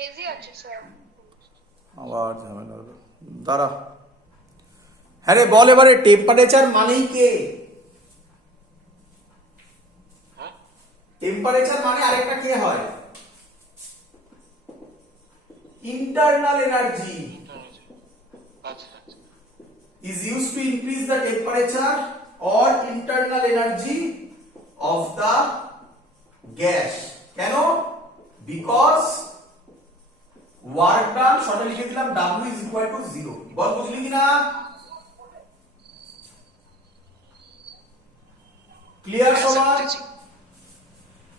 Hazy আছে sir. আবার ঝামেলা হলো, দাঁড়া। হ্যাঁ রে বল এবারে, টেম্পারেচার মানেই কে? টেম্পারেচার মানে আরেকটা কে হয়? Internal energy is used to increase the temperature or internal energy of the gas. কেন? Because work done, শর্টে লিখে দিলাম W is equal to 0. বল বুঝলি কিনা? ক্লিয়ার সবাই?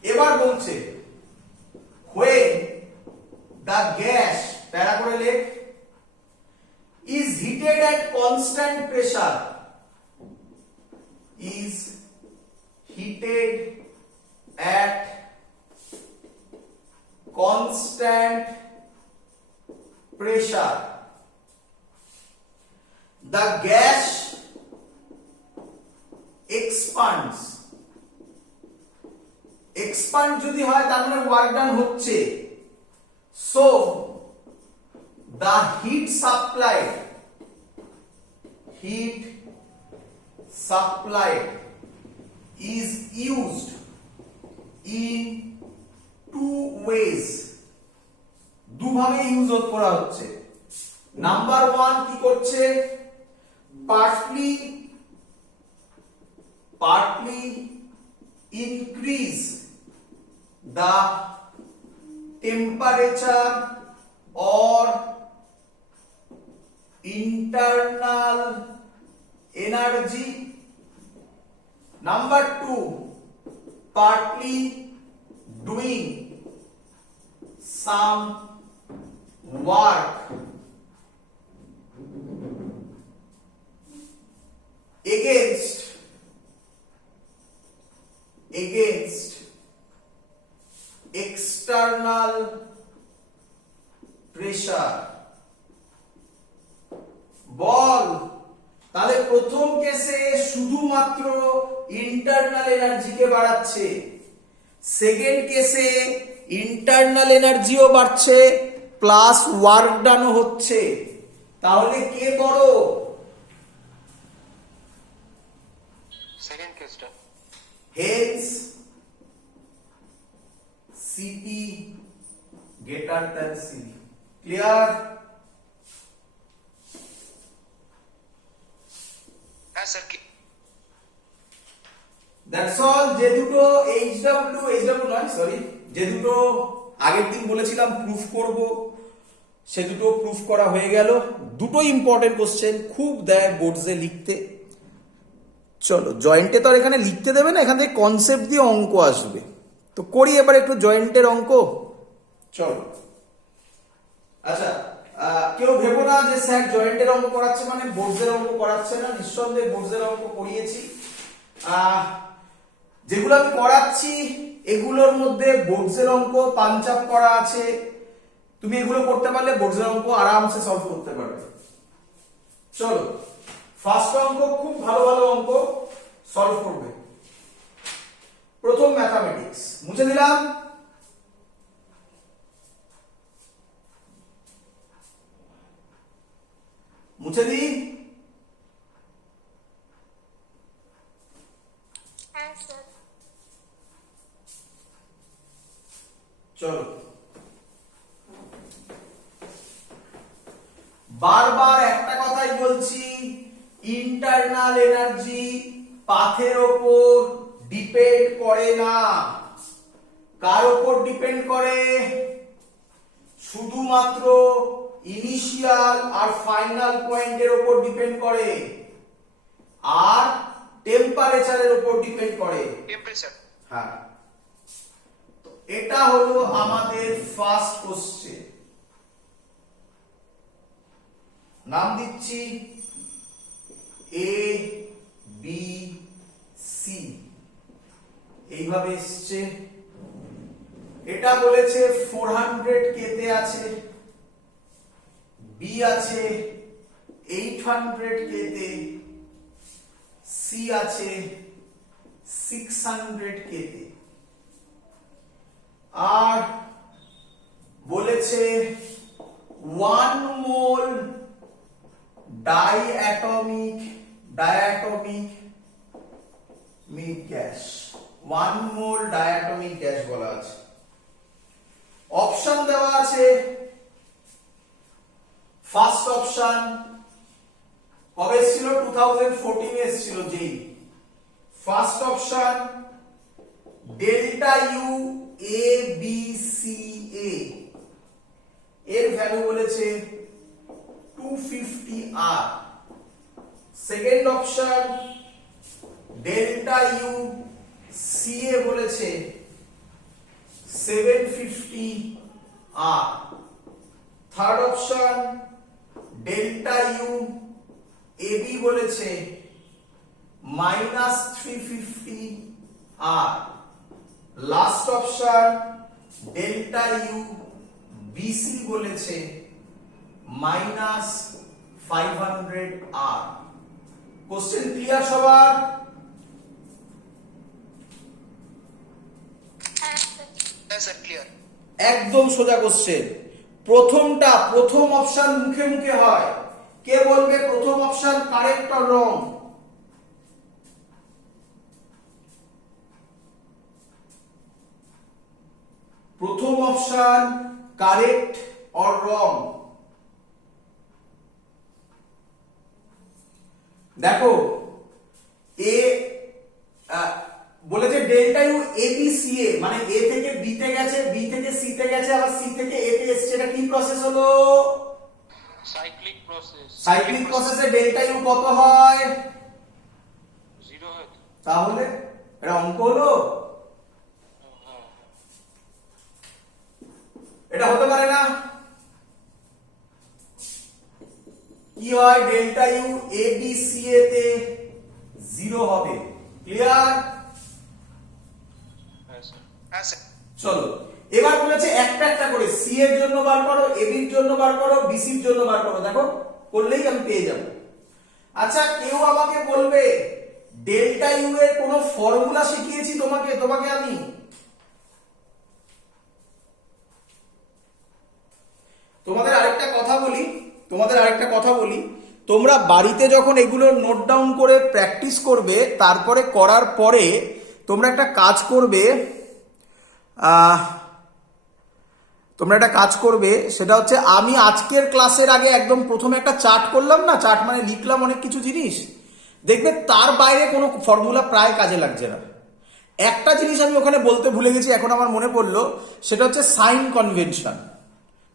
এবার বলছে when the gas, প্যারা করে লেখ, is heated at constant pressure, is heated at constant pressure, the gas expands. expand যদি হয় তার মানে ওয়ার্ক ডান হচ্ছে, so the heat supplied is used in two ways. দুভাবে ইউজ করা হচ্ছে। নাম্বার 1 কি করছে? partly increase the temperature or internal energy. Number 2, partly doing some work against external pressure. বল তাহলে প্রথম কেসে শুধুমাত্র ইন্টারনাল এনার্জিকে বাড়াচ্ছে, সেকেন্ড কেসে ইন্টারনাল এনার্জিও বাড়ছে প্লাস ওয়ার্ক ডানও হচ্ছে। তাহলে কে বড়? Second case. Hence CP greater than CV. Clear? হ্যাঁ স্যার কি That's all. যে দুটো HW নয় সরি, যে দুটো আগের দিন বলেছিলাম প্রুফ করব সে দুটো প্রুফ করা হয়ে গেল। দুটো ইম্পর্টেন্ট কোশ্চেন, খুব দেয় বোর্ডসে লিখতে। চলো জয়েন্টে তো আর এখানে লিখতে দেবে না, এখান থেকে কনসেপ্ট দিয়ে অঙ্ক আসবে, তো করি এবার একটু জয়েন্টের অঙ্ক। চলো। আচ্ছা, কেউ ভেবো না যে স্যার জয়েন্টের অঙ্ক করাচ্ছে মানে বোর্ডসের অঙ্ক করাচ্ছে না, নিঃসন্দেহে বোর্ডসের অঙ্ক করিয়েছি। যেগুলো আমি করাচ্ছি এগুলোর মধ্যে বোর্ডসের অঙ্ক পাঞ্চ আপ করা আছে, তুমি এগুলো করতে পারলে বোর্ডসের অঙ্ক আরামসে সলভ করতে পারবে। চলো ফার্স্ট অঙ্ক, খুব ভালো ভালো অঙ্ক সলভ করবে। প্রথম ম্যাথামেটিক্স মুছে দিলাম। মুছে দিই। হ্যাঁ স্যার। চলো বারবার একটা কথাই বলছি, ইন্টারনাল এনার্জি পাথের ওপর ডিপেন্ড করে না। কার ওপর ডিপেন্ড করে? শুধুমাত্র ইনিশিয়াল আর ফাইনাল পয়েন্টের উপর ডিপেন্ড করে, আর টেম্পারেচারের উপর ডিপেন্ড করে। টেম্পারেচার। হ্যাঁ, তো এটা হলো আমাদের ফার্স্ট কোশ্চেন। নাম দিচ্ছি এ বি সি, এইভাবে এসছে। এটা বলেছে 400 কেতে আছে, বি আছে 800 কেতে, সি আছে 600 কেতে, আর বলেছে বলেছে 1 মোল ডাইঅ্যাটমিক গ্যাস, 1 মোল ডাইঅ্যাটমিক গ্যাস বলা আছে। অপশন দেওয়া আছে, ফার্স্ট অপশন কবে ছিল? 2014 এ ছিল যেই। First option delta U A B C A, এর ভ্যালু বলেছে 250 R. Second option delta U C A বলেছে 750 R. Third option delta U A B বলেছে -350 R. Last option delta U BC বলেছে -500 আর। কোশ্চেন ক্লিয়ার সবার? হ্যাঁ sir clear. একদম সোজা question. প্রথম অপশন মুখে মুখে হয়। কে বলবে প্রথম অপশন কারেক্ট অর রং? প্রথম অপশন কারেক্ট অর রং? দেখো এ বলেছে delta U A B C এ, মানে এ থেকে বি তে গেছে, বি থেকে সি তে গেছে, আবার সি থেকে এ তে এসেছে। এটা কি প্রসেস হলো? Cyclic process. সাইক্লিক প্রসেসে ডেল্টা ইউ কত হয়? 0 হয়। তাহলে এটা অঙ্ক হলো? এটা হতে পারে না। কি হয়? Delta U A B C এ তে 0 হবে। ক্লিয়ার? হ্যাঁ স্যার। চলো এবার বলেছে একটা একটা করে সি এর জন্য বার করো, এ বির জন্য বার করো, বিসির জন্য বার করো। দেখো করলেই আমি পেয়ে যাব। আচ্ছা কেউ আমাকে বলবে ডেল্টা ইউ এর কোন ফর্মুলা শিখিয়েছি তোমাকে আমি? তোমাদের আরেকটা কথা বলি, তোমরা বাড়িতে যখন এগুলো নোট ডাউন করে প্র্যাকটিস করবে, তারপরে করার পরে তোমরা একটা কাজ করবে, সেটা হচ্ছে আমি আজকের ক্লাসের আগে একদম প্রথমে একটা চার্ট করলাম না, চার্ট মানে লিখলাম অনেক কিছু জিনিস, দেখবে তার বাইরে কোনো ফর্মুলা প্রায় কাজে লাগছে না। একটা জিনিস আমি ওখানে বলতে ভুলে গেছি, এখন আমার মনে পড়লো, সেটা হচ্ছে সাইন কনভেনশন।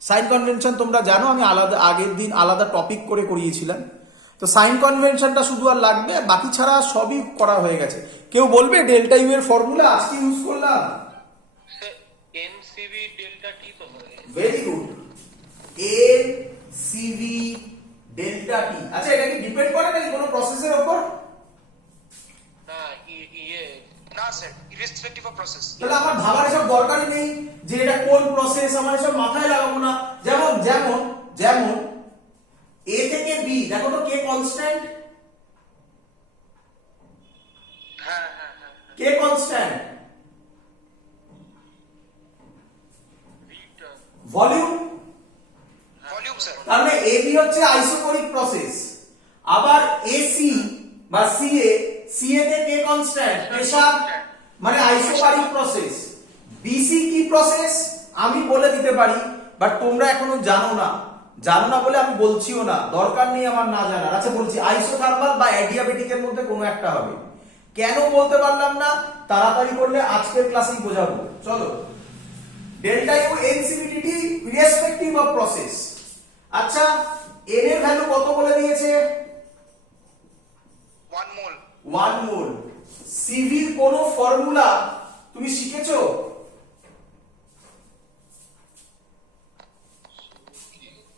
সাইন কনভেনশন তোমরা জানো, আমি আগের দিন আলাদা টপিক করে করিয়েছিলাম। তো সাইন কনভেনশনটা শুধু আর লাগবে, বাকি ছাড়া সবই করা হয়ে গেছে। কেউ বলবে ডেল্টা ইউ এর ফর্মুলা আজকে ইউজ করলাম? এনসিভি ডেল্টা টি তো হয়। ভেরি গুড, এনসিভি ডেল্টা টি। আচ্ছা এটা কি ডিপেন্ড করে নাকি কোনো প্রসেসের উপর? না না স্যার, ইররেসপেক্টিভ অফ প্রসেস। তাহলে আমার ভাবার এসব দরকারই নেই যে এটা কোন প্রসেস, আমার এসব মাথায় লাগাবো না। যেমন এ থেকে বি, দেখো তো কে কনস্ট্যান্ট? হ্যাঁ। কে কনস্ট্যান্ট? ভলিউম। Volume sir. তার মানে এবি হচ্ছে আইসোকোরিক প্রসেস, আবার এসি বা সিএ তে কে কনস্ট্যান্ট? প্রেসার, মানে আইসোবারিক প্রসেস। বিসি কি প্রসেস আমি বলে দিতে পারি, বাট তোমরা এখনো জানো না বলে আমি বলছিও না, দরকার নেই আমার না জানার। আচ্ছা বলছি আইসোথার্মাল বা অ্যাডিয়াবেটিক এর মধ্যে কোনো একটা হবে। কেন বলতে পারলাম না? তাড়াতাড়ি করলে আজকের ক্লাসেই বোঝাবো। চলো delta U NCVT irrespective of process. আচ্ছা এন এর ভ্যালু কত বলে দিয়েছে? 1 মোল। 1 মোল। সিভির কোন ফর্মুলা তুমি শিখেছো?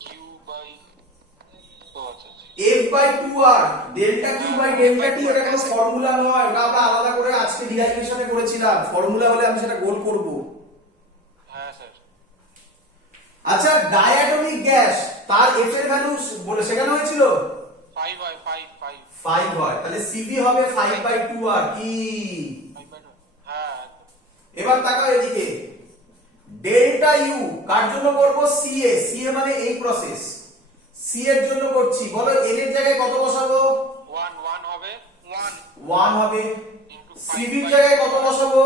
Q by F by 2R delta Q by delta T, এটা কোনো ফর্মুলা নয়, ওটা আমরা আলাদা করে আজকে ডিরাইভেশনে করেছিলাম। ফর্মুলা হলে আমি সেটা গোল করব। হ্যাঁ স্যার। আচ্ছা ডায়াটমিক গ্যাস, তার F এর ভ্যালু বলে শেখানো হয়েছিল? 5 হয় 5 হয়, তাহলে CV হবে 5 by 2R কি? 5 হ্যাঁ। এবার তাকাও এদিকে, ডেল্টা ইউ কার জন্য করব সিএ, সিএ মানে এই প্রসেস, সি এর জন্য করছি। বলো এন এর জায়গায় কত বসাবো? 1 হবে 1 হবে। into সিবি 5 এর জায়গায় কত বসাবো?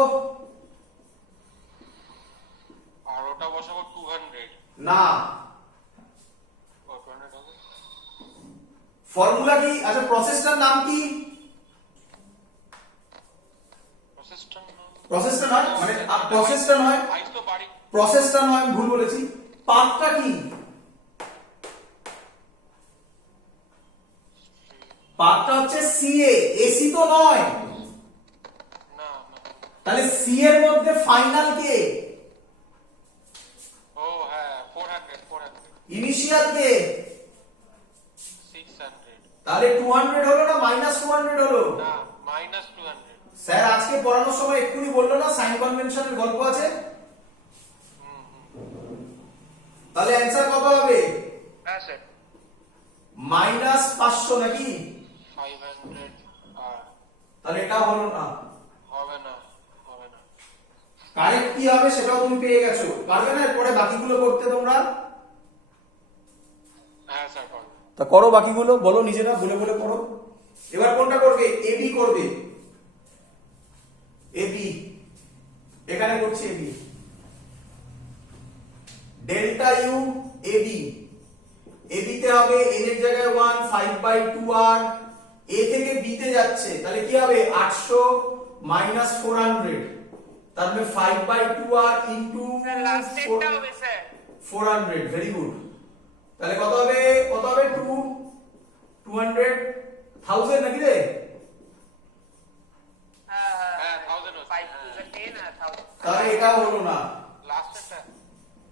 আর ওটা বসাবো 200 না, ও 200 হবে। ফর্মুলা কি? আচ্ছা প্রসেসটার নাম কি? প্রসেসটা নয় মানে প্রসেসটা নয়, আইস তো বাড়ি প্রসেসটা নয়, আমি ভুল বলেছি। পাথটা কি? পাথটা হচ্ছে সিএ, এসি তো নয়। না তাহলে সি এর মধ্যে ফাইনাল কে? ও হ্যাঁ 400 ইনিশিয়াল কে? 600 তাহলে 200 হলো না মাইনাস 200 হলো? না -200 স্যার আজকে পড়ানোর সময় এক্ষুনি বললো না সাইন কনভেনশনের গল্প আছে। তাহলে অ্যানসার কত হবে? হ্যাঁ স্যার মাইনাস 500 নাকি? 500 আর তাহলে এটা হলো না। হবে না কারেক্ট কি হবে সেটাও তুমি পেয়ে গেছো। পারবে না এরপরে বাকিগুলো করতে তোমরা? হ্যাঁ স্যার পারবো। তা করো বাকিগুলো, বলো নিজেরা বলে বলে করো। এবার কোনটা করবে? এবি করবে। এবি এখানে করছি AB, delta U AB, AB তে হবে এন এর জায়গায় 1 5/2r, এ থেকে বি তে যাচ্ছে তাহলে কি হবে 800 মাইনাস 400, তার মানে 5/2r ইনটু লাস্ট ডেটটা হবে স্যার 400। Very good. তাহলে কত হবে? কত হবে? 200 1000 নাকি রে? হ্যাঁ 1000 হচ্ছে 5 to the 10 আর 1000 তাহলে এটাও হলো না। লাস্টটা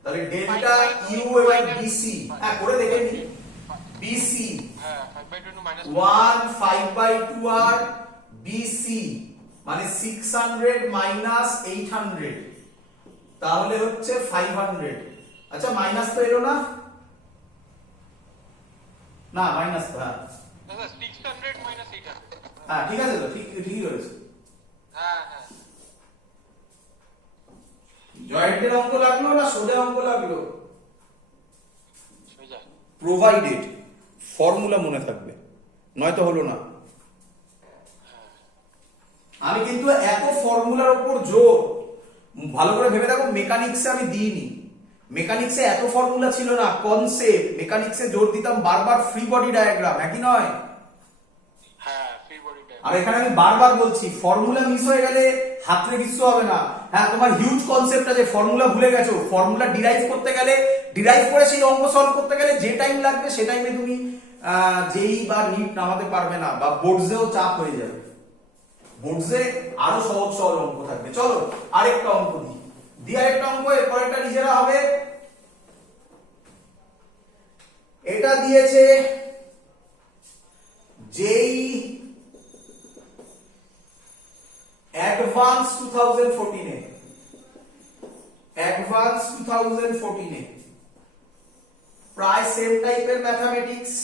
তাহলে ডেল্টা ইউ এবং বিসি হ্যাঁ করে দেখে নি। বিসি হ্যাঁ 5/2 মাইনাস 1 5/2r বিসি মানে 600 মাইনাস 800, তাহলে হচ্ছে 500। আচ্ছা মাইনাস তো এলো না, না মাইনাস তো হ্যাঁ 600 মাইনাস 800 হ্যাঁ ঠিক আছে তো, ঠিকই রয়েছে। হ্যাঁ জয়েন্টের অঙ্ক লাগলো না সোজা অঙ্ক লাগলো? সোজা প্রোভাইডেড ফর্মুলা মনে থাকবে, নয়তো হলো না। আমি কিন্তু এত ফর্মুলার উপর জোর, ভালো করে ভেবে দেখো, মেকানিক্সে আমি দিইনি। মেকানিক্সে এত ফর্মুলা ছিল না, কনসেপ্ট। মেকানিক্সে জোর দিতাম বারবার ফ্রি বডি ডায়াগ্রাম, একই নয়? হ্যাঁ ফ্রি বডি টাইপ আর এখানে আমি বারবার বলছি ফর্মুলা মিস হয়ে গেলে হাতরে কিছু হবে না। হ্যাঁ তোমার হিউজ কনসেপ্ট আছে, ফর্মুলা ভুলে গেছো, ফর্মুলা ডিরাইভ করতে গেলে, ডিরাইভ করে সেই অঙ্ক সলভ করতে গেলে যে টাইম লাগবে সে টাইমে তুমি যেই বা নিট নামাতে পারবে না, বা বোর্ডসেও চাপ হয়ে যাবে। বোর্ডসে আরো সহজ সহজ অঙ্ক থাকবে। চলো আরেকটা অঙ্ক দি আরেকটা অঙ্ক, এরপরেরটা নিজেরা হবে। এটা দিয়েছে যেই অ্যাডভান্স 2014 এ, অ্যাডভান্স 2014 এ প্রায় সেম টাইপের ম্যাথমেটিক্স।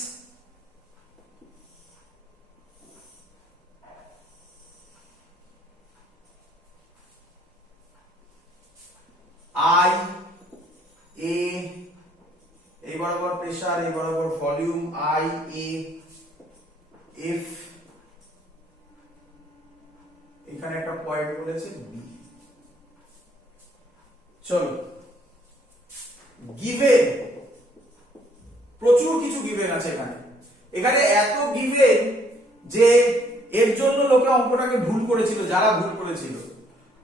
আই এ এই বরাবর প্রেসার, এই বরাবর ভলিউম, আই এ এফ, এখানে একটা পয়েন্ট বলেছে বি। চলো গিভেন, প্রচুর কিছু গিভেন আছে এখানে। এখানে এত গিভেন যে এর জন্য লোকে অঙ্কটাকে ভুল করেছিল। যারা ভুল করেছিল,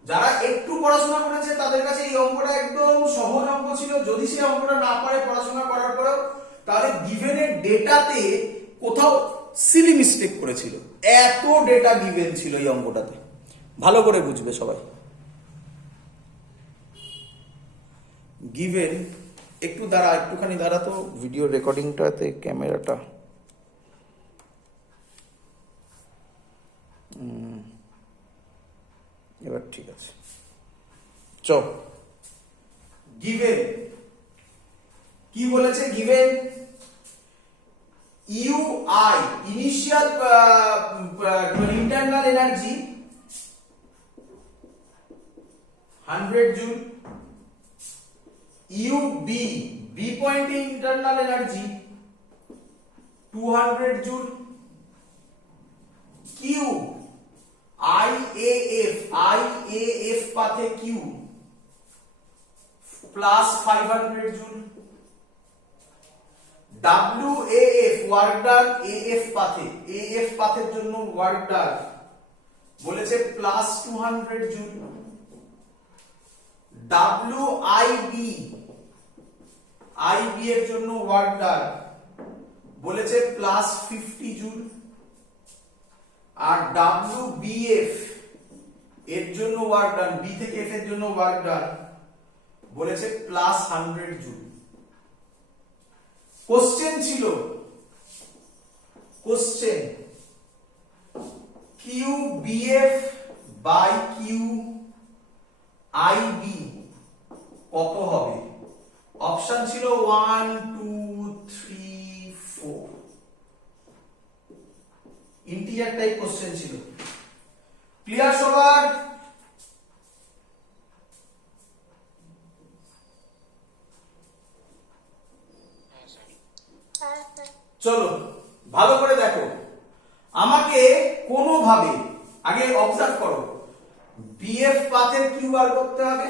যারা একটু পড়াশোনা করেছে তাদের কাছে এই অঙ্কটা একদম সহজ অঙ্ক ছিল। যদি সে অঙ্কটা না পারে পড়াশোনা করার পরেও, তাহলে গিভেনের ডেটাতে কোথাও সিলি মিস্টেক করেছিল। এত ডেটা গিভেন ছিল এই অঙ্কটাতে, ভালো করে বুঝবে সবাই। গিভেন একটু দাঁড়া, একটুখানি দাঁড়া তো, ভিডিও রেকর্ডিংটাতে ক্যামেরাটা এবার ঠিক আছে। চল গিভেন কি বলেছে? Given U I initial internal energy 100 joule, U B, B পয়েন্টে internal energy 200 joule, Q IAF পাথে Q plus 500 joule, WAF work done AF পাথের জন্য ওয়ার্ক ডান বলেছে প্লাস 200 জুল, ডাব্লিউআইবি এর জন্য ওয়ার্ক ডান বলেছে প্লাস 50 জুল, আর ডাব্লিউবিএফ এর জন্য ওয়ার্ক ডান, বি থেকে এফ এর জন্য ওয়ার্ক ডান বলেছে প্লাস 100 জুল। কোশ্চেন ছিল, question Q BF by Q IB কত হবে? অপশন ছিল 1 2 3 4, ইন্টিজার টাইপ কোশ্চেন ছিল। ক্লিয়ার সবার? চলো ভালো করে দেখো, আমাকে কোনোভাবে আগে অবজার্ভ করো, বিএফ পাথের কিউ বার করতে হবে,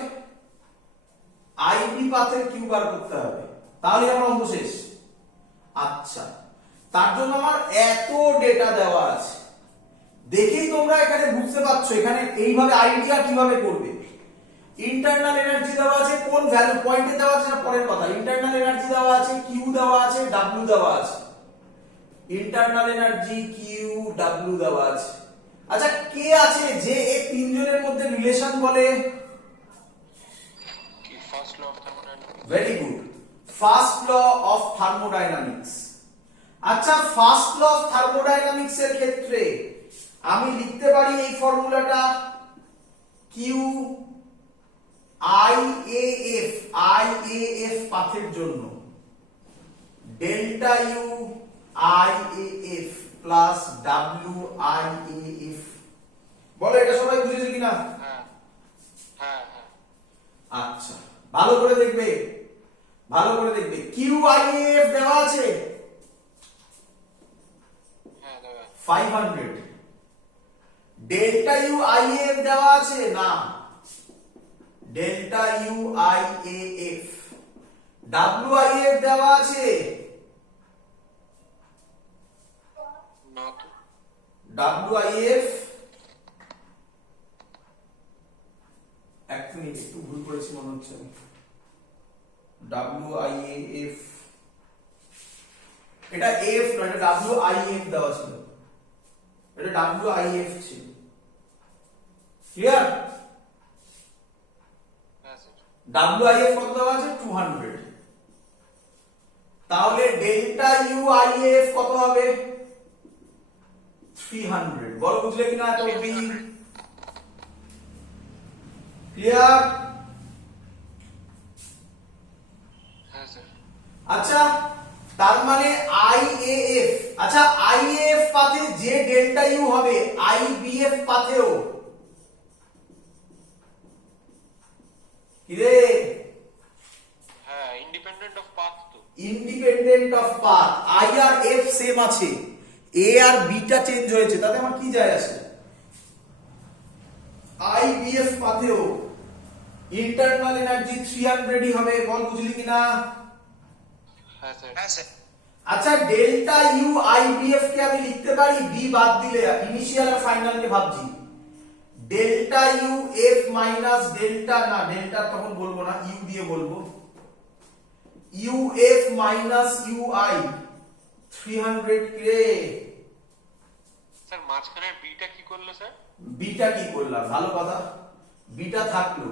আইবি পাথের কিউ বার করতে হবে, তাহলে আমার অঙ্ক শেষ। আচ্ছা, তার জন্য আমার এত ডেটা দেওয়া আছে, দেখেই তোমরা এখানে বুঝতে পারছো এখানে এইভাবে আইডিয়া কিভাবে করবে। ইন্টারনাল এনার্জি দেওয়া আছে, কোন ভ্যালু পয়েন্টে দেওয়া আছে পরের কথা, ইন্টারনাল এনার্জি দেওয়া আছে, কিউ দেওয়া আছে, ডাব্লিউ দেওয়া আছে, ইন্টারনাল এনার্জি কিউ ডাব্লিউ দেওয়া আছে। আচ্ছা, কে আছে যে এই তিনজনের মধ্যে রিলেশন বলে? কি first law of thermodynamics? Very good, first law of thermodynamics. আচ্ছা, ফার্স্ট ল অফ থার্মোডাইনামিক্স এর ক্ষেত্রে আমি লিখতে পারি এই ফর্মুলাটা, কিউ আইএএফ পাথের জন্য delta U IAF plus W IAF. বলো এটা সবাই বুঝেছে কিনা? হ্যাঁ হ্যাঁ হ্যাঁ। আচ্ছা, ভালো করে দেখবে, ভালো করে দেখবে। কিউ আইএএফ দেওয়া আছে হ্যাঁ দাদা। 500, ডেল্টা ইউ আইএএফ দেওয়া আছে না, delta U IAF. W if দেওয়া আছে না তো। ডাব্লিউ আইএফ, এক মিনিট একটু ভুল করেছি মনে হচ্ছে, ডাব্লিউ আইএফ, এটা এফ নয়, এটা ডাব্লিউ আইএফ দেওয়া ছিল, এটা ডাব্লিউ আইএফ ছিল। ক্লিয়ার? হ্যাঁ স্যার। WIF কত দেওয়া আছে? 200। তাহলে ডেল্টা UIF কত হবে? 300। বলো বুঝলে কিনা এটা অবধি? ক্লিয়ার? হ্যাঁ স্যার। আচ্ছা, তার মানে IAF, আচ্ছা IAF পাথে যে ডেল্টা ইউ হবে IBF পাথেও কিরে? হ্যাঁ, ইন্ডিপেন্ডেন্ট অফ পাথ তো। Independent of path. আই আর এফ সেম আছে, এ আর বিটা চেঞ্জ হয়েছে, তাতে আমার কি যায় আসে? আইবিএফ পাথেও ইন্টারনাল এনার্জি 300 হবে। বল বুঝলি কিনা? হ্যাঁ স্যার। হ্যাঁ স্যার। আচ্ছা, ডেল্টা ইউ আইবিএফ কে আমি লিখতে পারি, বি বাদ দিলে, ইনিশিয়াল আর ফাইনাল কে ভাবছি, delta U F minus delta, না ডেল্টা তখন বলবো না, ইউ দিয়ে বলবো, U F minus U I 300 K. Sir মাঝখানে বিটা কি করলো স্যার? বিটা কি করলাম? ভালো কথা, বিটা থাকলো।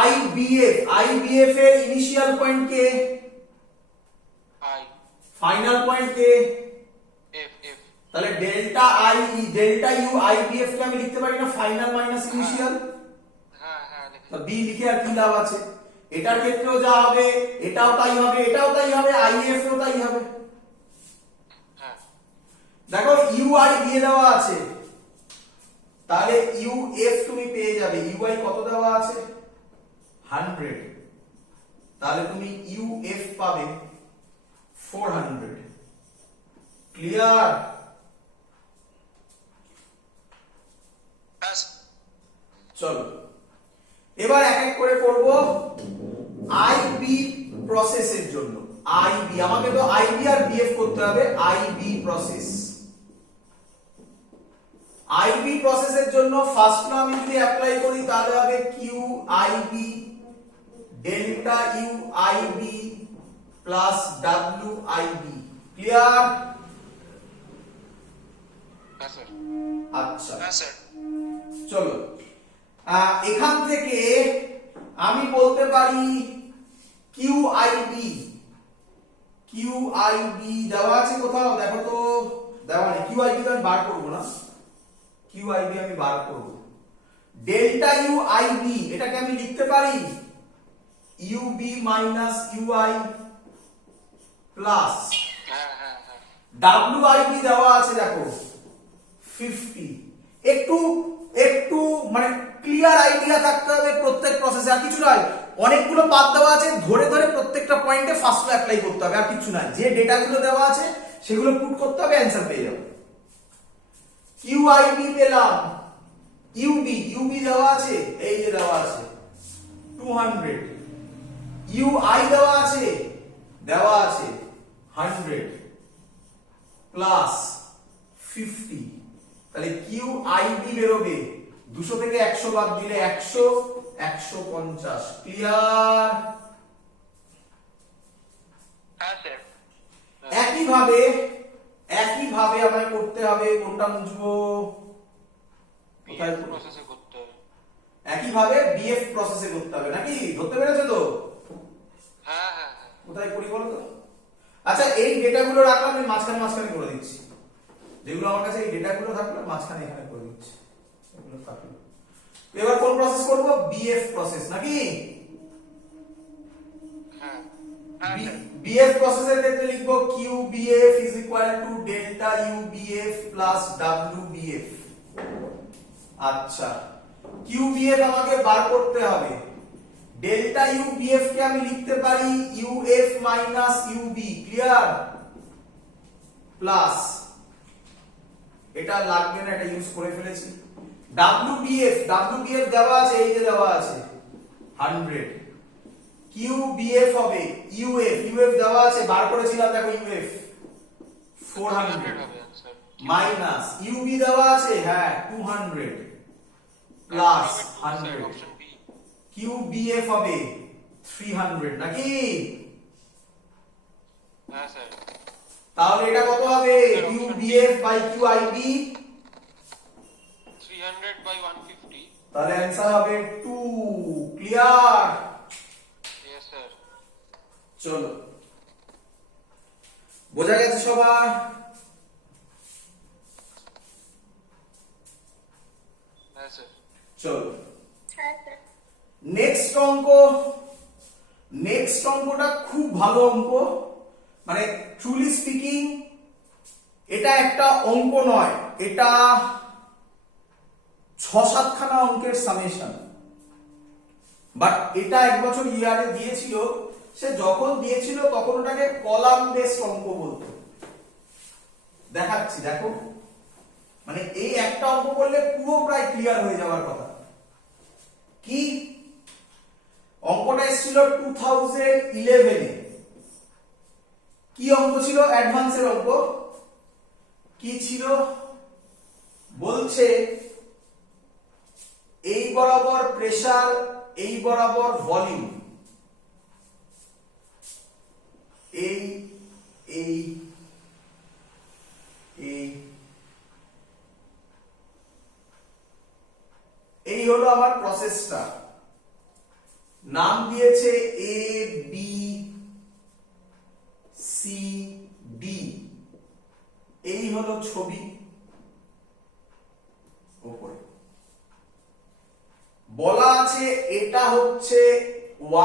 আইবিএফ এর initial point K, I. Final point K, F F. তাহলে ডেল্টা ইউ আইবিএফ কে আমি লিখতে পারি না ফাইনাল মাইনাস ইনিশিয়াল? হ্যাঁ হ্যাঁ তো বি লিখে আর কি লাভ আছে? এটার ক্ষেত্রেও যা হবে এটাও তাই হবে, এটাও তাই হবে, আইএফ এও তাই হবে। হ্যাঁ। দেখো ইউআই দিয়ে দেওয়া আছে, তাহলে ইউএফ তুমি পেয়ে যাবে। ইউআই কত দেওয়া আছে? 100। তাহলে তুমি ইউএফ পাবে 400। ক্লিয়ার? হ্যাঁ স্যার। চলো এবার এক এক করে করব আইবি প্রসেসের জন্য। আইবি আমাকে তো আইবি আর বিএফ করতে হবে। আইবি প্রসেস, আইবি প্রসেসের জন্য ফার্স্ট ল আমি যদি অ্যাপ্লাই করি তাহলে হবে Q IB delta U IB plus W IB. Clear? হ্যাঁ স্যার। আচ্ছা হ্যাঁ স্যার। চলো এখান থেকে আমি বলতে পারি কিউ আইবি। কিউ আইবি দেওয়া আছে কোথাও? দেখো তো, দেওয়া নেই। কিউ আইবি আমি বার করবো না, কিউ আইবি আমি বার করব। ডেল্টা ইউ আইবি এটাকে আমি লিখতে পারি ইউবি মাইনাস ইউআই প্লাস হ্যাঁ হ্যাঁ হ্যাঁ। ডাব্লিউ আইবি দেওয়া আছে দেখো 50। একটু একটু মানে ক্লিয়ার আইডিয়া থাকতে হবে প্রত্যেক প্রসেসে, আর কিছু নয়। অনেকগুলো পাথ দেওয়া আছে, ধরে ধরে প্রত্যেকটা পয়েন্টে ফার্স্ট ল অ্যাপ্লাই করতে হবে, আর কিছু নয়। যে ডেটাগুলো দেওয়া আছে সেগুলো পুট করতে হবে, অ্যান্সার পেয়ে যাবে। কিউআইবি পেলাম, ইউবি দেওয়া আছে, এই যে দেওয়া আছে 200। ইউআই দেওয়া আছে 100 প্লাস 50। তাহলে কিউআইবি বেরোবে 200 থেকে 100 বাদ দিলে 100, 150। ক্লিয়ার? হ্যাঁ স্যার। একইভাবে আমায় করতে হবে, কোনটা মুছবো, কোথায় করবো? প্রসেসে করতে হবে। একইভাবে বিএফ প্রসেসে করতে হবে নাকি? ধরতে পেরেছো তো? হ্যাঁ হ্যাঁ হ্যাঁ। কোথায় করি বলো তো? আচ্ছা এই ডেটাগুলো রাখলাম, আমি মাঝখানে করে দিচ্ছি। যেগুলো আমার কাছে এই ডেটাগুলো থাকলো মাঝখানে এখানে করে দিচ্ছি, এগুলো থাকলো। এবার কোন প্রসেস করব? বিএফ প্রসেস নাকি? হ্যাঁ হ্যাঁ স্যার। বিএফ প্রসেসের ক্ষেত্রে লিখবো Q BF is equal to delta U BF plus W BF. আচ্ছা কিউ বিএফ আমাকে বার করতে হবে। ডেল্টা ইউ বিএফ কে আমি লিখতে পারি UF minus UB. Clear? Plus এটা লাগবে না, এটা ইউজ করে ফেলেছি। ডাব্লিউবিএফ দেওয়া আছে, এই যে দেওয়া আছে 100। কিউবিএফ হবে ইউএফ দেওয়া আছে, বার করেছিলাম দেখো ইউএফ 400 হবে आंसर। মাইনাস ইউবি দেওয়া আছে, হ্যাঁ 200 প্লাস 100। Option B. কিউবিএফ হবে 300 নাকি? হ্যাঁ স্যার। তাহলে এটা কত হবে? কিউবিএফ বাই কিউআইবি 300 বাই 150। তাহলে आंसर হবে 2। ক্লিয়ার? Yes sir. চলো বোঝা গেছে সবার? হ্যাঁ স্যার। চলো হ্যাঁ স্যার। নেক্সট অঙ্কটা খুব ভালো অঙ্ক। মানে ট্রুলি স্পিকিং এটা একটা অঙ্ক নয়, এটা 6-7 খানা অঙ্কের সামেশন। বাট এটা এক বছর ইয়ারে দিয়েছিল, সে যখন দিয়েছিল তখন ওটাকে কলাম বেসড অঙ্ক বলতো। দেখাচ্ছি দেখো, মানে এই একটা অঙ্ক করলে পুরো প্রায় ক্লিয়ার হয়ে যাওয়ার কথা। কি অঙ্কটা এসেছিল 2011 এ। কি অঙ্ক ছিল? অ্যাডভান্সের অঙ্ক। কি ছিল? বলছে এই বরাবর প্রেসার, এই বরাবর ভলিউম, এই এই এই এই হলো আমার প্রসেসটা। নাম দিয়েছে এ বি সি ডি। এই হলো ছবি উপরে বলা আছে, এটা হচ্ছে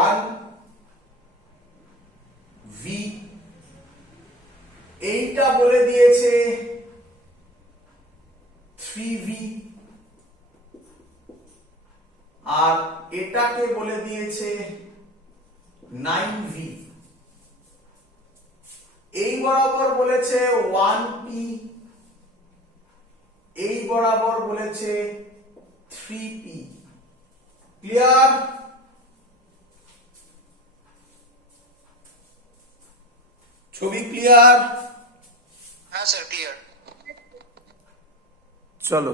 1 ভি, এইটা বলে দিয়েছে 3V, আর এটাকে বলে দিয়েছে 9v, এই বরাবর বলেছে 1p, এই বরাবর বলেছে 3p। ক্লিয়ার? ছবি ক্লিয়ার? হ্যাঁ স্যার ক্লিয়ার। চলো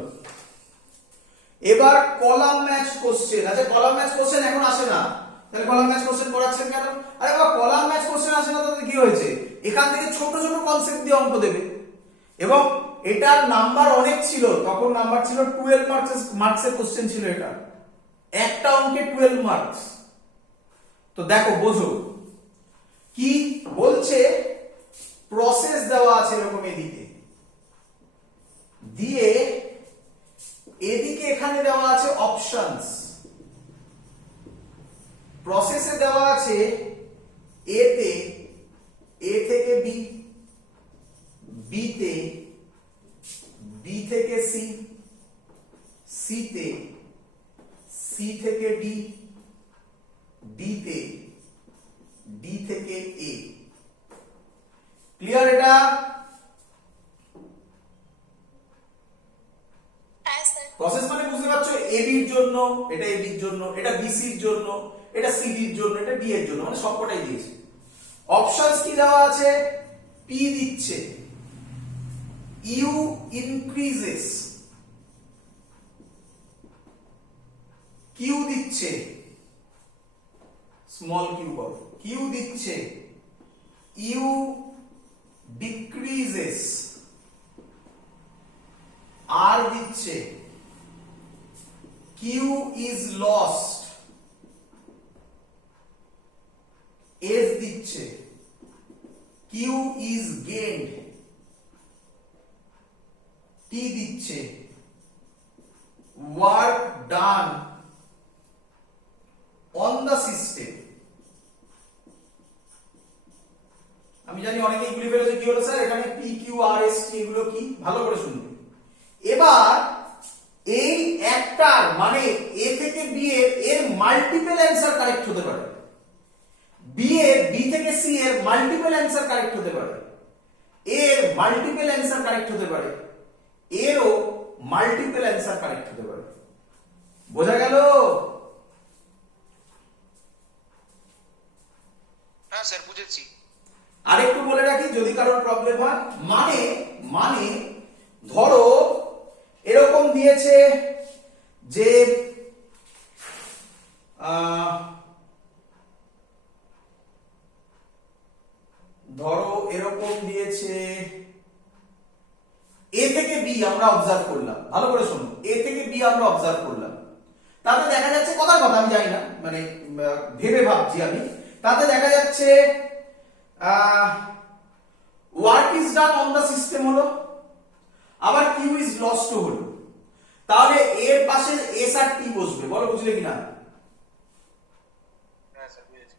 এবার কলাম ম্যাচ কোশ্চেন। আচ্ছা কলাম ম্যাচ কোশ্চেন এখন আসে না, তাহলে কলাম ম্যাচ কোশ্চেন করাচ্ছেন কেন? আরে বাবা কলাম ম্যাচ কোশ্চেন আসে না তাতে কি হয়েছে, এখান থেকে ছোট ছোট কনসেপ্ট দিয়ে অঙ্ক দেবে। এবং এটার নাম্বার অনেক ছিল, তখন নাম্বার ছিল 12 মার্কসের কোশ্চেন ছিল, এটা একটা অঙ্কে 12 মার্কস। তো দেখো বোঝো কি বলছে, প্রসেস দেওয়া আছে এরকম এদিকে, দিয়ে এদিকে এখানে দেওয়া আছে অপশনস। প্রসেসে দেওয়া আছে এ তে এ থেকে বি, বি তে বি থেকে সি, সি তে সি থেকে ডি, ডি তে ডি থেকে এ। ক্লিয়ার এটা? প্রসেস মানে বুঝতে পারছো, এবির জন্য এটা, এবির জন্য এটা, বিসির জন্য এটা, সিডির জন্য এটা, ডি এর জন্য, মানে সবকটাই দিয়েছে। অপশনস কি দেওয়া আছে, পি দিচ্ছে ইউ ইনক্রিজেস, কিউ দিচ্ছে স্মল কিউ বল, কিউ দিচ্ছে ইউ ডিক্রিজেস, আর দিচ্ছে কিউ ইজ লস্ট, এস দিচ্ছে কিউ ইজ গেইনড, টি দিচ্ছে work done on the system. আমি জানি অনেকেই গুলি ফেলেছে, কি হলো স্যার এখানে P Q R S T, এগুলো কি ভালো করে শুনবে। এবার এই একটার মানে এ থেকে বি এর মাল্টিপল অ্যান্সার কারেক্ট হতে পারে, বি থেকে সি এর মাল্টিপল অ্যান্সার কারেক্ট হতে পারে, এর মাল্টিপল অ্যান্সার কারেক্ট হতে পারে, এরও মাল্টিপল অ্যান্সার কারেক্ট হতে পারে। বোঝা গেল? হ্যাঁ স্যার বুঝেছি। আরেকটু বলে রাখি যদি কারোর প্রবলেম হয়, মানে মানে ধরো এরকম দিয়েছে যে ধরো এরকম দিয়েছে এ থেকে বি আমরা অবজার্ভ করলাম, ভালো করে শোনো, এ থেকে বি আমরা অবজার্ভ করলাম, তাতে দেখা যাচ্ছে কথার কথা আমি জানি না, মানে ভেবে ভাবছি আমি, তাতে দেখা যাচ্ছে work is done on the system হলো, আবার কিউ ইজ লস্ট হলো, তাহলে এর পাশে এস আর টি বসবে, বলো বুঝলে কিনা? হ্যাঁ স্যার বুঝেছি।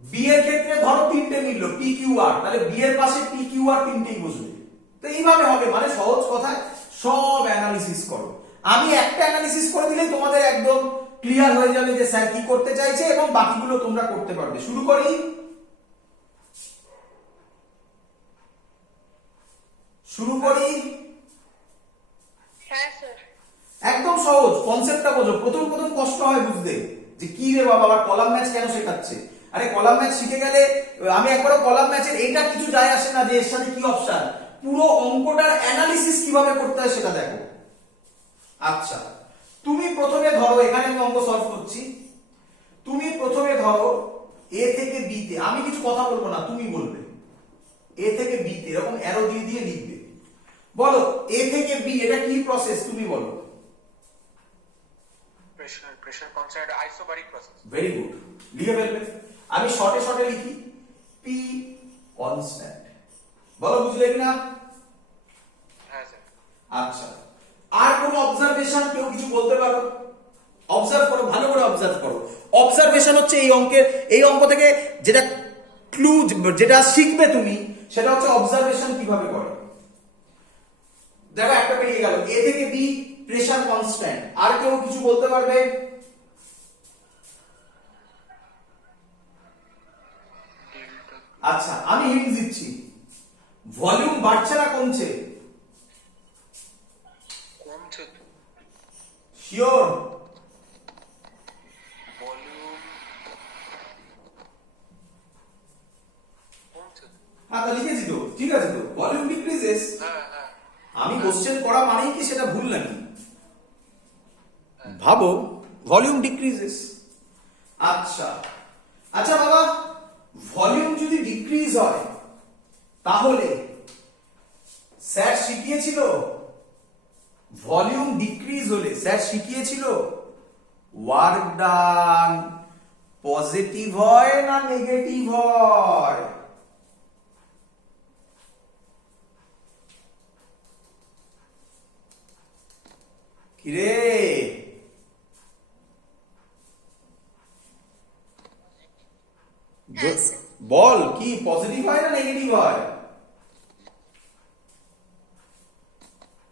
বি এর ক্ষেত্রে ধরো তিনটে মিলল পি কিউ আর, তাহলে বি এর পাশে পি কিউ আর তিনটেই বসবে। তো এইভাবে হবে, মানে সহজ কথায় সব অ্যানালিসিস করো। আমি একটা অ্যানালিসিস করে দিলেই তোমাদের একদম ক্লিয়ার হয়ে যাবে যে স্যার কি করতে চাইছে, এবং বাকিগুলো তোমরা করতে পারবে। শুরু করি, শুরু করি। হ্যাঁ স্যার। একদম সহজ, কনসেপ্টটা বোঝো। প্রথম প্রথম কষ্ট হয় বুঝতে যে কি রে বাবা আবার কলাম ম্যাচ কেন শেখাচ্ছে। আরে কলাম ম্যাচ শিখে গেলে, আমি একবারও কলাম ম্যাচের এইটা কিছু যায় আসে না যে এর সাথে কি অপশন, পুরো অঙ্কটার অ্যানালিসিস কিভাবে করতে হয় সেটা দেখো। আচ্ছা তুমি প্রথমে ধরো, এখানে আমি অঙ্ক সলভ করছি, তুমি প্রথমে ধরো এ থেকে বি তে, আমি কিছু কথা বলবো না তুমি বলবে, এ থেকে বি তে এরকম অ্যারো দিয়ে দিয়ে লিখবে। বলো এ থেকে বি এটা কি প্রসেস তুমি বলো? Pressure concert isobaric process. Very good, লিখে ফেলবে। আমি শর্টে শর্টে লিখি, পি কনস্ট্যান্ট। বলো বুঝলে কিনা? হ্যাঁ স্যার। আচ্ছা আর কোন অবজারভেশন কেউ কিছু বলতে পারো? অবজার্ভ করো, ভালো করে অবজার্ভ করো। অবজারভেশন হচ্ছে এই অঙ্কের, এই অঙ্ক থেকে যেটা ক্লু, যেটা শিখবে তুমি, সেটা হচ্ছে অবজারভেশন কিভাবে করে। দেখো একটা বেরিয়ে গেল, এ থেকে বি প্রেসার কনস্ট্যান্ট। আর কেউ কিছু বলতে পারবে? আচ্ছা আমি হিন্ট দিচ্ছি, ভলিউম বাড়ছে না কমছে? কমছে তো। শিওর? ভলিউম কমছে তো। হ্যাঁ তা লিখেছি তো, ঠিক আছে তো, ভলিউম ডিক্রিজেস। হ্যাঁ হ্যাঁ আমি কোশ্চেন করা মানেই কি সেটা ভুল নাকি? ভাবো, ভলিউম ডিক্রিজেস। আচ্ছা আচ্ছা বাবা, ভলিউম যদি ডিক্রিজ হয় তাহলে স্যার শিখিয়েছিল, ভলিউম ডিক্রিজ হলে স্যার শিখিয়েছিল ওয়ার্ক ডান পজিটিভ হয় না নেগেটিভ হয়? কিরে হ্যাঁ, স্যার। বল, কি পজিটিভ হয় না নেগেটিভ হয়?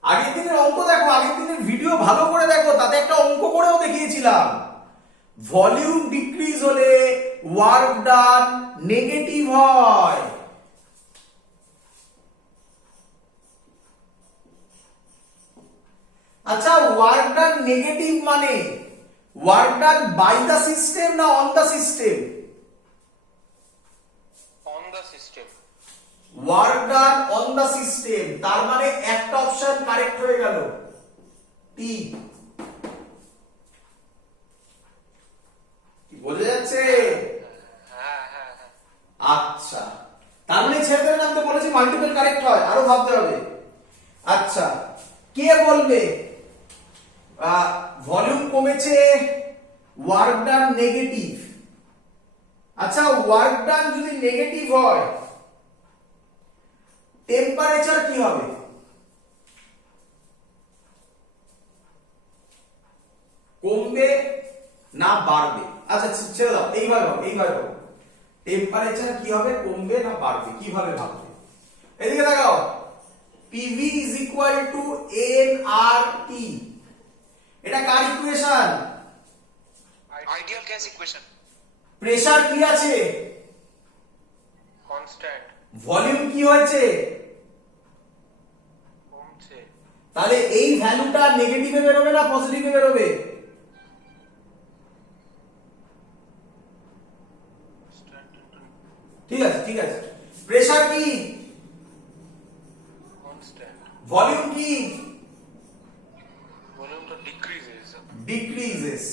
আগের দিনের অঙ্ক দেখো, আগের দিনের ভিডিও ভালো করে দেখো, তাতে একটা অঙ্ক করেও দেখিয়েছিলাম, ভলিউম ডিক্রিজ হলে ওয়ার্ক ডান নেগেটিভ হয়। আচ্ছা ওয়ার্ক ডান নেগেটিভ মানে work done by the system না on the system? On the system. Work done on the system, তার মানে একটা অপশন কারেক্ট হয়ে গেল, টি। কি বোঝা যাচ্ছে? হ্যাঁ হ্যাঁ হ্যাঁ। আচ্ছা তার মানে ছেড়ে দেবেন, আমি তো বলেছি মাল্টিপল কারেক্ট হয়, আরো ভাবতে হবে। আচ্ছা কে বলবে ভলিউম কমেছে, ওয়ার্ক ডান নেগেটিভ? আচ্ছা ওয়ার্ক ডান যদি নেগেটিভ হয় টেম্পারেচার কি হবে? কমবে না বাড়বে? আচ্ছা ছেড়ে দাও, এইভাবে ভাবো, এইভাবে ভাবো, টেম্পারেচার কি হবে, কমবে না বাড়বে, কিভাবে ভাববে? এদিকে দেখাও, PV is equal to nRT, এটা কার equation? Ideal gas equation. Pressure কি আছে? কনস্ট্যান্ট। ভলিউম কি হয়েছে? কমছে। তাহলে এই ভ্যালুটা নেগেটিভে বেরোবে না পজিটিভে বেরোবে? ঠিক আছে ঠিক আছে, প্রেসার কি? কনস্ট্যান্ট। ভলিউম কি? ভলিউমটা ডিক্রিজেস। ডিক্রিজেস।